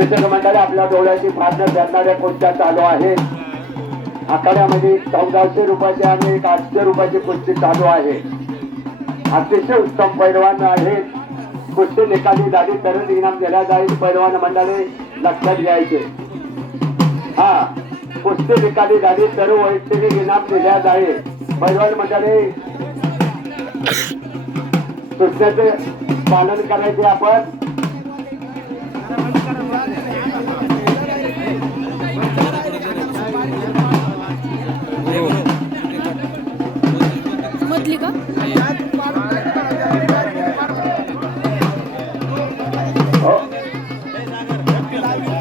दर्शक मंडळी आपल्या डोळ्याची फाडणं धरणाऱ्या कोणत्या चालू आहेत. आखाड्यामध्ये चौदाशे रुपयाचे आणि एक आठशे रुपयाची कुस्ती चालू आहे. अतिशय उत्तम पैलवान आहेत. कुस्ती निकाली झाली तरच इनाम दिल्या जाईल. पैलवान मंडळी लक्षात घ्यायचे. हा कुस्ती निकाली झाली तर वैयक्तिक इनाम दिल्या जाईल. पैलवान मंडळी कुस्त्याचे पालन करायचे आपण.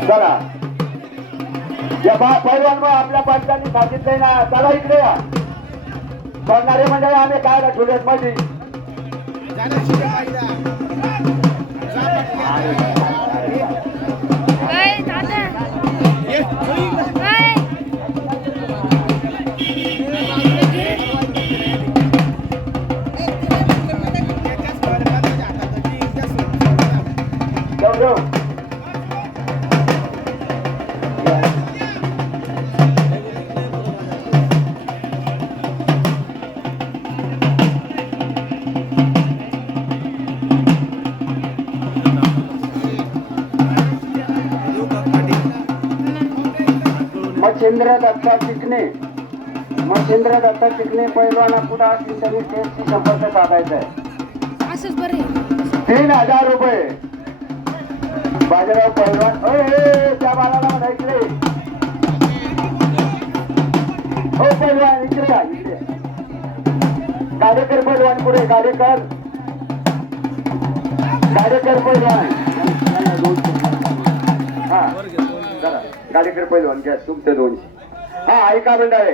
चला. या बा मग आपल्या पंचांनी सांगितलंय ना चला इकडे या. पडणारे म्हणजे आम्ही काय ठेवलेत मध्ये मच्छिंद्र दत्ता चिकणे मच्छिंद्र दत्ता चिकणे पैलवाना कुठं असली तरी स्टेजशी संपर्क साधायचा आहे. तीन हजार रुपये. बाजाराव पैलवान अय, त्या बाळाला म्हणा इकडे. हो पैलवान इकडे या, इकडे. कार्यकर पैलवान पुढे कार्यकर कार्यकर पैलवान हा चला गाडेकर पैलवान घ्या तुमचं दोनशे. हा ऐका मंडळ.